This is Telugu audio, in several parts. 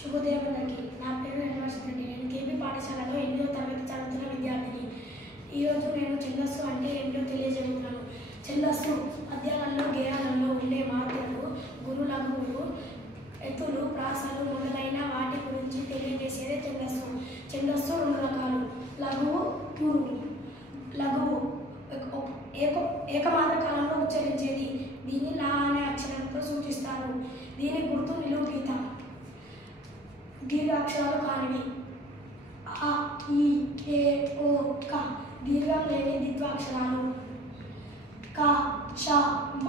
శుభోదయం అందరికీ. నా పేరు యూనివర్సిటీ. నేను కేబీ పాఠశాలలో 8వ తరగతి చదువుతున్న విద్యార్థిని. ఈరోజు నేను ఛందస్సు అంటే ఏమిటో తెలియజేస్తున్నాను. ఛందస్సు పద్యాలలో, గేయాలలో ఉండే మాత్రలు, గురు, లఘువులు, ఎత్తులు, ప్రాసలు మొదలైన వాటి గురించి తెలియజేసేదే ఛందస్సు. ఛందస్సు రెండు రకాలు: లఘువు, గురు. లఘువు ఏకమాత్ర కాలంలో ఉచ్చరించేది. దీన్ని లా అనే అక్షరంతో సూచిస్తారు. దీని గుర్తు నిలువు గీత. దీర్ఘాక్షరాలు కానివి: అ, ఈ, ఏ, ఓ, క. దీర్ఘం లేని ద్విత్వాక్షరాలు: క, ష, మ,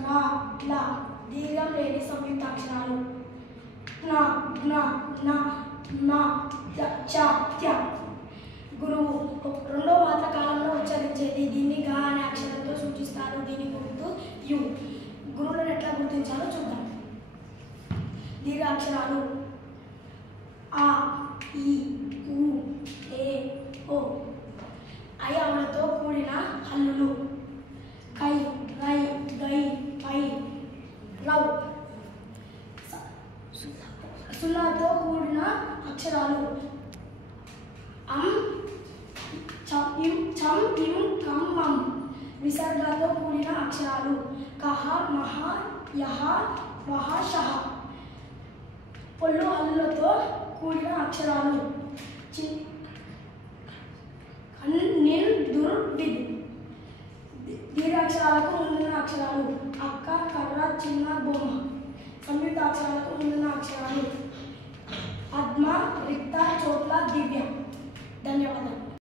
ర, ల. దీర్ఘం లేని సంయుక్తాక్షరాలు: న, జ్ఞ, న, మ, చ, త్య. గురువు రెండో మాత్ర కాలంలో ఉచ్చరించేది. దీన్ని గ అనే అక్షరంతో సూచిస్తారు. దీని గుర్తు యు. గురువులను ఎట్లా గుర్తించాలో చూద్దాం. దీర్ఘాక్షరాలు: ఆ, ఈ, ఉ, ఏ, ఓ. అయవులతో కూడిన హల్లులు: కై, రై, గై, పై, రౌ. సున్నాతో కూడిన అక్షరాలు: అం, చం, ఇం, కం, మం. విసర్గతో కూడిన అక్షరాలు: కహ, మహ, యహ, వహ, షహ. పొల్లు హల్లులతో కూడిన అక్షరాలు: నిన్, దుర్, డిద్. దీర్ఘాక్షరాలకు ముందున్న అక్షరాలు: అక్క, కర్ర, చిన్న, బొమ్మ. సంయుక్తాక్షరాలకు ముందున్న అక్షరాలు: పద్మ, రిక్త, చోట్ల, దివ్య. ధన్యవాదాలు.